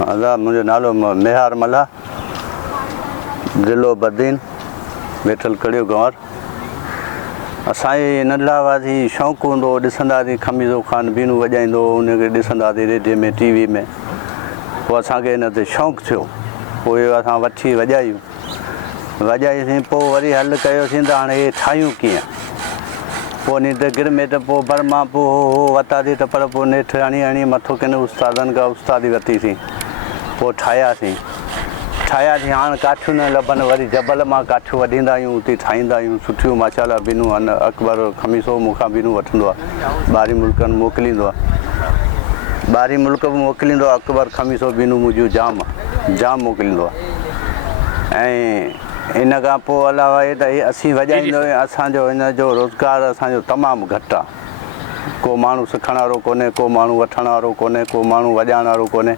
मुझे नालो मेहार मला ज़िलो बदीन वेठल कड़ियो गंवर असांजे नंढड़ा हुआसीं शौक़ु हूंदो ॾिसंदासीं खमीज़ो ख़ान बीनू वॼाईंदो उनखे ॾिसंदासीं रेडियो में टीवी में पोइ असांखे हिन ते शौक़ु थियो पोइ असां वठी वॼाईसीं पोइ वरी हल कयोसीं त हाणे इहे ठाहियूं कीअं पोइ नी त गिरमेट पोइ बर्मा पोइ हो वरितासीं त पर पोइ नेठि हणी मथो किन उस्तादनि खां उस्तादी वरितीसीं पोइ ठाहियासीं हाणे काठियूं न लभनि वरी जबल मां काठियूं वढींदा आहियूं उते ठाहींदा आहियूं सुठियूं माशाला बीनू अन अकबर खमीसो मूंखां बीनू वठंदो आहे ॿाहिरि मुल्कनि मोकिलींदो आहे ॿाहिरि मुल्क बि मोकिलींदो आहे अकबर खमीसो बीनू मुंहिंजूं जाम मोकिलींदो आहे ऐं इन खां पोइ अलावा हे त असीं वॼाईंदो असांजो हिन जो रोज़गारु असांजो तमामु घटि आहे को माण्हू सिखण वारो कोन्हे को माण्हू वठण वारो कोन्हे को माण्हू वॼाइण वारो कोन्हे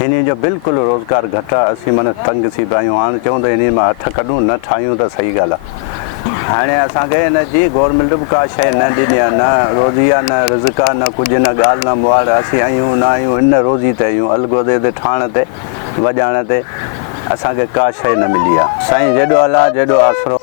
हिन जो बिल्कुलु रोज़गारु घटि आहे असीं माना तंग थी पिया आहियूं हाणे चऊं त इन मां हथ कढूं न ठाहियूं त सही ॻाल्हि आहे हाणे असांखे हिन जी गवर्नमेंट बि का शइ न ॾिनी आहे न रोज़ी आहे न रिज़्क आहे न कुझु न ॻाल्हि न मुआर असीं आहियूं न आहियूं इन रोज़ी ते आहियूं अलगोदे ते ठाहिण ते वॼाइण ते असांखे का शइ न मिली आहे साईं जेॾो अलाह जेॾो आसरो